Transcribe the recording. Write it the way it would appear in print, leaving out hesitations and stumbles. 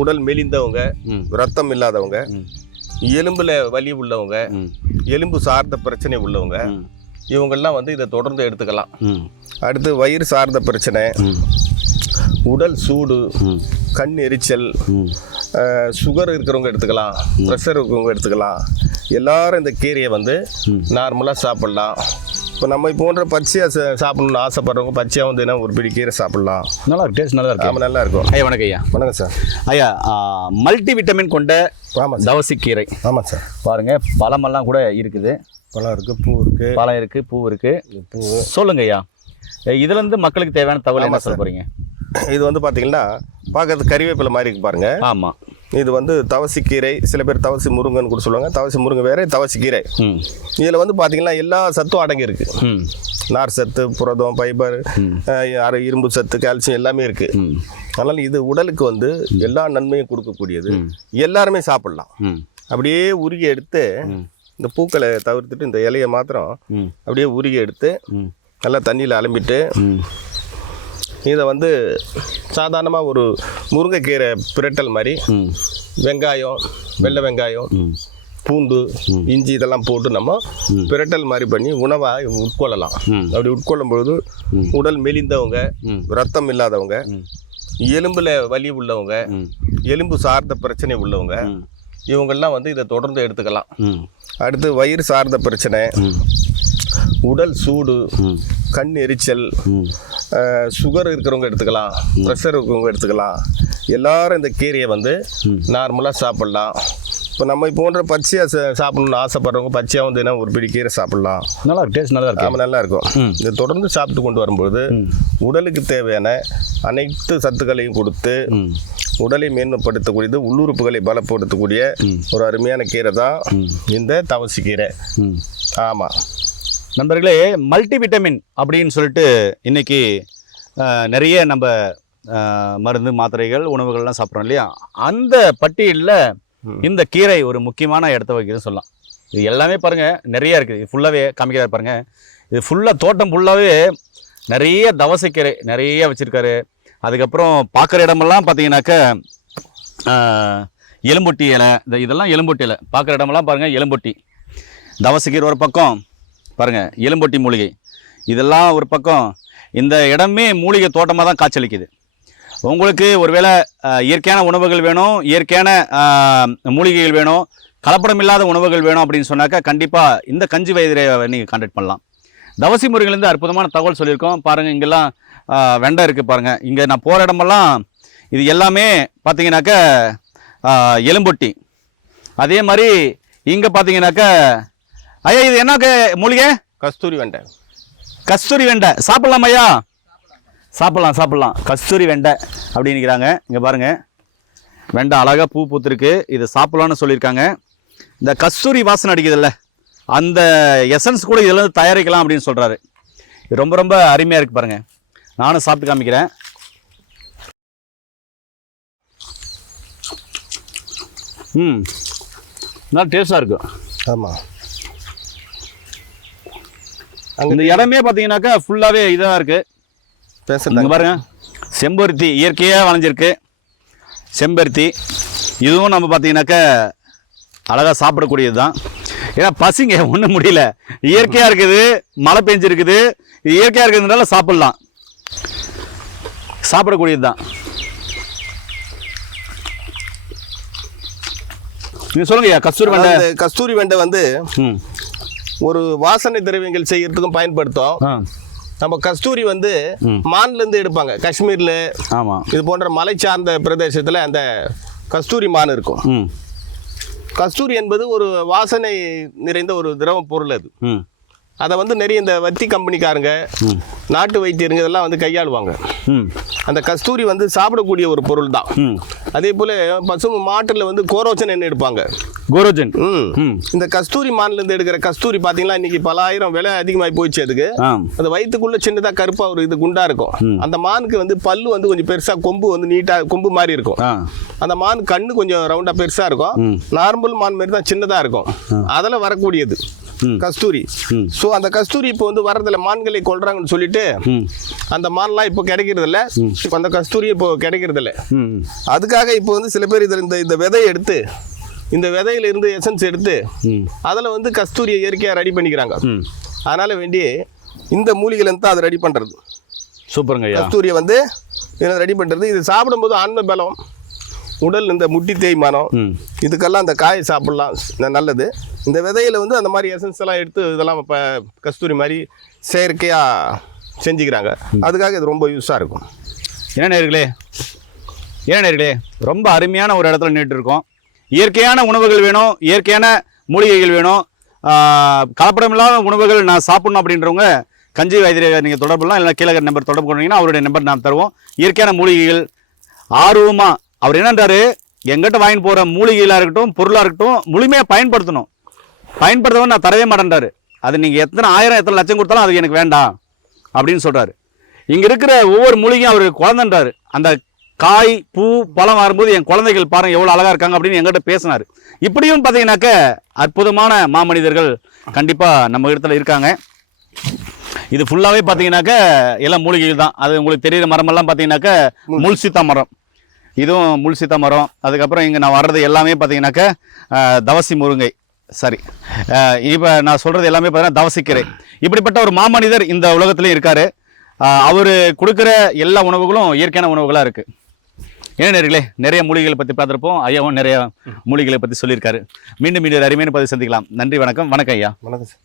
உடல் மெலிந்தவங்க, ரத்தம் இல்லாதவங்க, எலும்புல வலி உள்ளவங்க, எலும்பு சார்ந்த பிரச்சனை உள்ளவங்க, இவங்கெல்லாம் வந்து இதை தொடர்ந்து எடுத்துக்கலாம். அடுத்து வயிறு சார்ந்த பிரச்சனை, உடல் சூடு, கண் எரிச்சல், சுகர் இருக்கிறவங்க எடுத்துக்கலாம், ப்ரெஷர் இருக்கிறவங்க எடுத்துக்கலாம். எல்லாரும் இந்த கீரையை வந்து நார்மலாக சாப்பிட்லாம். இப்போ நம்ம போன்ற பச்சையாக சாப்பிடணும்னு ஆசைப்படுறவங்க பச்சையாக வந்து என்ன ஒரு பிடி கீரை சாப்பிட்லாம். நல்லா இருக்கு, டேஸ்ட் நல்லா இருக்கு. ஆமாம், நல்லா இருக்கும். ஐயா வணக்கம். ஐயா வணக்கம் சார். ஐயா மல்டி விட்டமின் கொண்ட தவசி கீரை. ஆமாம் சார். பாருங்க, பழமெல்லாம் கூட இருக்குது. பழம் இருக்குது, பூ இருக்குது. பழம் இருக்குது, பூ இருக்குது. பூ சொல்லுங்க ஐயா, இதுலேருந்து மக்களுக்கு தேவையான தகவல் என்ன சொல்ல போகிறீங்க? இது வந்து பார்த்தீங்கன்னா பார்க்கறதுக்கு கறிவேப்பிலை மாதிரி இருக்கு பாருங்க. ஆமாம், இது வந்து தவசி கீரை. சில பேர் தவசி முருங்கன்னு கூட சொல்லுவாங்க. தவசி முருங்கை வேற, தவசி கீரை. இதில் வந்து பார்த்தீங்கன்னா எல்லா சத்தும் அடங்கி இருக்கு. நார் சத்து, புரதம், ஃபைபர், இரும்பு சத்து, கால்சியம் எல்லாமே இருக்கு. அதனால இது உடலுக்கு வந்து எல்லா நன்மையும் கொடுக்கக்கூடியது. எல்லாருமே சாப்பிடலாம். அப்படியே உருகி எடுத்து இந்த பூக்களை தவிர்த்துட்டு இந்த இலையை மாத்திரம் அப்படியே உருகி எடுத்து நல்லா தண்ணியில் அலம்பிட்டு இதை வந்து சாதாரணமாக ஒரு முருங்கைக்கீரை பிரட்டல் மாதிரி வெங்காயம், வெள்ளை வெங்காயம், பூண்டு, இஞ்சி இதெல்லாம் போட்டு நம்ம பிரட்டல் மாதிரி பண்ணி உணவாக உட்கொள்ளலாம். அப்படி உட்கொள்ளும் பொழுது உடல் மெலிந்தவங்க, ரத்தம் இல்லாதவங்க, எலும்புல வலி உள்ளவங்க, எலும்பு சார்ந்த பிரச்சனை உள்ளவங்க, இவங்கெல்லாம் வந்து இதை தொடர்ந்து எடுத்துக்கலாம். அடுத்து வயிறு சார்ந்த பிரச்சனை, உடல் சூடு, கண் எரிச்சல், சுகர் இருக்கிறவங்க எடுத்துக்கலாம், ப்ரெஷர் இருக்கிறவங்க எடுத்துக்கலாம். எல்லாரும் இந்த கீரையை வந்து நார்மலாக சாப்பிட்லாம். இப்போ நம்ம போன்ற பச்சையாக சாப்பிடணும்னு ஆசைப்படுறவங்க பச்சையாக வந்து என்ன ஒரு பிடி கீரை சாப்பிட்லாம். நல்லா இருக்கு, டேஸ்ட் நல்லா இருக்கு. ஆமாம், நல்லா இருக்கும். இதை தொடர்ந்து சாப்பிட்டு கொண்டு வரும்போது உடலுக்கு தேவையான அனைத்து சத்துக்களையும் கொடுத்து உடலை மேன்மைப்படுத்தக்கூடியது, உள்ளுறுப்புகளை பலப்படுத்தக்கூடிய ஒரு அருமையான கீரை தான் இந்த தவசி கீரை. ஆமாம் நண்பர்களே, மல்டி விட்டமின் அப்படின்னு சொல்லிட்டு இன்றைக்கி நிறைய நம்ம மருந்து, மாத்திரைகள், உணவுகள்லாம் சாப்பிட்றோம் இல்லையா? அந்த பட்டியலில் இந்த கீரை ஒரு முக்கியமான இடத்த வைக்கிறது சொல்லலாம். இது எல்லாமே பாருங்கள் நிறையா இருக்குது. இது ஃபுல்லாகவே காமிக்கிறாரு பாருங்கள். இது ஃபுல்லாக தோட்டம் ஃபுல்லாகவே நிறைய தவசைக்கீரை நிறைய வச்சுருக்காரு. அதுக்கப்புறம் பார்க்குற இடமெல்லாம் பார்த்தீங்கன்னாக்க எலும்பொட்டி இலை, இதெல்லாம் எலும்பொட்டி இலை. பார்க்குற இடமெல்லாம் பாருங்கள் எலும்பொட்டி. தவசைக்கீரை ஒரு பக்கம் பாருங்கள், எலும்பொட்டி மூலிகை இதெல்லாம் ஒரு பக்கம். இந்த இடமே மூலிகை தோட்டமாக தான் காய்ச்சலிக்குது. உங்களுக்கு ஒருவேளை இயற்கையான உணவுகள் வேணும், இயற்கையான மூலிகைகள் வேணும், கலப்படம் இல்லாத உணவுகள் வேணும் அப்படின்னு சொன்னாக்கா கண்டிப்பாக இந்த கஞ்சி வைத்தியரை நீங்கள் கான்டாக்ட் பண்ணலாம். தவசி முருங்கிலேருந்து அற்புதமான தகவல் சொல்லியிருக்கோம். பாருங்கள், இங்கெல்லாம் வெண்டை இருக்குது பாருங்கள். இங்கே நான் போகிற இடமெல்லாம் இது எல்லாமே பார்த்தீங்கன்னாக்கா எலும்பொட்டி. அதே மாதிரி இங்கே பார்த்தீங்கன்னாக்கா ஐயா இது என்ன மூலிகை? கஸ்தூரி வெண்டை. கஸ்தூரி வெண்டை சாப்பிட்லாம் ஐயா? சாப்பிட்லாம். கஸ்தூரி வெண்டை அப்படின்னுக்கிறாங்க. இங்கே பாருங்கள், வெண்டை அழகாக பூ பூத்துருக்கு. இது சாப்பிட்லான்னு சொல்லியிருக்காங்க. இந்த கஸ்தூரி வாசனை அடிக்குதுல்ல, அந்த எசன்ஸ் கூட இதில் தயாரிக்கலாம் அப்படின்னு சொல்கிறாரு. இது ரொம்ப ரொம்ப அருமையாக இருக்குது பாருங்கள். நானும் சாப்பிட்டு காமிக்கிறேன். நல்லா டேஸ்டாக இருக்கும். ஆமாம், இந்த இடமே பார்த்தீங்கன்னாக்கா ஃபுல்லாகவே இதாக இருக்குது. பேசுங்க பாருங்க, செம்பருத்தி இயற்கையாக வளைஞ்சிருக்கு. செம்பருத்தி இதுவும் நம்ம பார்த்தீங்கன்னாக்கா அழகாக சாப்பிடக்கூடியது தான். ஏன்னா பசிங்க ஒன்றும் முடியல, இயற்கையாக இருக்குது, மழை பெஞ்சிருக்குது, இது இயற்கையாக இருக்கிறதுனால சாப்பிடக்கூடியது தான். நீங்கள் சொல்லுங்கய்யா. கஸ்தூரி வெண்டை வந்து ஒரு வாசனை திரவியங்கள் செய்யறதுக்கும் பயன்படுத்தும். நம்ம கஸ்தூரி வந்து மான்லேருந்து எடுப்பாங்க. காஷ்மீரில், ஆமாம், இது போன்ற மலை சார்ந்த பிரதேசத்தில் அந்த கஸ்தூரி மான் இருக்கும். கஸ்தூரி என்பது ஒரு வாசனை நிறைந்த ஒரு திரவ பொருள். அது அதை வந்து நிறைய இந்த வத்தி கம்பெனிக்காரங்க, நாட்டு வைத்தியருங்க இதெல்லாம் வந்து கையாளுவாங்க. அந்த கஸ்தூரி வந்து சாப்பிடக்கூடிய ஒரு பொருள் தான். அதே போல் பசு மாட்டில் வந்து கோரோஜன் என்ன எடுப்பாங்க, கோரோஜன். இந்த கஸ்தூரி மான்லேருந்து எடுக்கிற கஸ்தூரி பார்த்தீங்கன்னா இன்னைக்கு பல ஆயிரம் விலை அதிகமாகி போயிடுச்சு. அதுக்கு அந்த வயிற்றுக்குள்ளே சின்னதாக கருப்பாக ஒரு இது குண்டாக இருக்கும். அந்த மானுக்கு வந்து பல்லு வந்து கொஞ்சம் பெருசாக, கொம்பு வந்து நீட்டாக கொம்பு மாதிரி இருக்கும். அந்த மான் கண்ணு கொஞ்சம் ரவுண்டாக பெருசாக இருக்கும். நார்மல் மான் மாதிரி தான் சின்னதாக இருக்கும். அதில் வரக்கூடியது கஸ்தூரி. ஸோ அந்த கஸ்தூரி இப்போ வந்து வரதில்ல, மான்களை கொல்றாங்கன்னு சொல்லிட்டு அந்த மான்லாம் இப்போ கிடைக்கிறது இல்லை. இப்போ அந்த கஸ்தூரி இப்போ கிடைக்கிறது இல்லை. அதுக்காக இப்போ வந்து சில பேர் இதில் இந்த விதையை எடுத்து, இந்த விதையில இருந்து எசன்ஸ் எடுத்து அதில் வந்து கஸ்தூரியை இயற்கையாக ரெடி பண்ணிக்கிறாங்க. அதனால வேண்டி இந்த மூலிகையிலேருந்து தான் அதை ரெடி பண்ணுறது. சூப்பருங்க ஐயா. கஸ்தூரியை வந்து இதில் ரெடி பண்ணுறது. இது சாப்பிடும்போது ஆன்ம பலம், உடல் இந்த முட்டி தேய்மானம், இதுக்கெல்லாம் அந்த காயை சாப்பிடலாம், நல்லது. இந்த விதையில வந்து அந்த மாதிரி எசன்ஸ் எல்லாம் எடுத்து இதெல்லாம் இப்போ கஸ்தூரி மாதிரி செயற்கையாக செஞ்சுக்கிறாங்க. அதுக்காக இது ரொம்ப யூஸாக இருக்கும். என்ன நேர்களே, ரொம்ப அருமையான ஒரு இடத்துல நின்றுட்டு இருக்கோம். இயற்கையான உணவுகள் வேணும், இயற்கையான மூலிகைகள் வேணும், கலப்படமில்லாத உணவுகள் நான் சாப்பிடணும் அப்படின்றவங்க கஞ்சி வைத்தியரை நீங்கள் தொடர்புலாம், இல்லை கீழே நம்பர் தொடர்பு கொண்டீங்கன்னா அவருடைய நம்பர் நான் தருவோம். இயற்கையான மூலிகைகள் ஆர்வமாக அவர் என்னன்றாரு, எங்கிட்ட வாங்கிட்டு போகிற மூலிகைகளாக இருக்கட்டும், பொருளாக இருக்கட்டும், முழுமையாக பயன்படுத்தவும் நான் தரவே மாட்டேன்றாரு. அது நீங்கள் எத்தனை ஆயிரம் எத்தனை லட்சம் கொடுத்தாலும் அது எனக்கு வேண்டாம் அப்படின்னு சொல்கிறாரு. இங்கே இருக்கிற ஒவ்வொரு மூலிகையும் அவர் குழந்தைன்றாரு. அந்த காய் பூ பழம் வரும்போது என் குழந்தைகள் பாருங்க எவ்வளோ அழகாக இருக்காங்க அப்படின்னு எங்கிட்ட பேசினார். இப்படியும் பார்த்தீங்கன்னாக்க அற்புதமான மாமனிதர்கள் கண்டிப்பாக நம்ம இடத்துல இருக்காங்க. இது ஃபுல்லாகவே பார்த்தீங்கன்னாக்க எல்லாம் மூலிகைகள் தான். அது உங்களுக்கு தெரிகிற மரமெல்லாம் பார்த்தீங்கன்னாக்க முள்சித்தா மரம், இதுவும் முள்சித்தா மரம். அதுக்கப்புறம் இங்கே நான் வர்றது எல்லாமே பார்த்தீங்கன்னாக்க தவசி முருங்கை, சரி இப்போ நான் சொல்கிறது எல்லாமே பார்த்தீங்கன்னா தவசிக்கீரை. இப்படிப்பட்ட ஒரு மாமனிதர் இந்த உலகத்துலேயும் இருக்கார். அவர் கொடுக்குற எல்லா உணவுகளும் இயற்கையான உணவுகளாக இருக்குது. ஏன்னா நேர்களே, நிறைய மூலிகைகளை பற்றி பார்த்துருப்போம். ஐயாவும் நிறைய மூலிகைகளை பற்றி சொல்லியிருக்காரு. மீண்டும் அருமையான பதிவு சந்திக்கலாம். நன்றி, வணக்கம். வணக்கம் ஐயா. வணக்கம் சார்.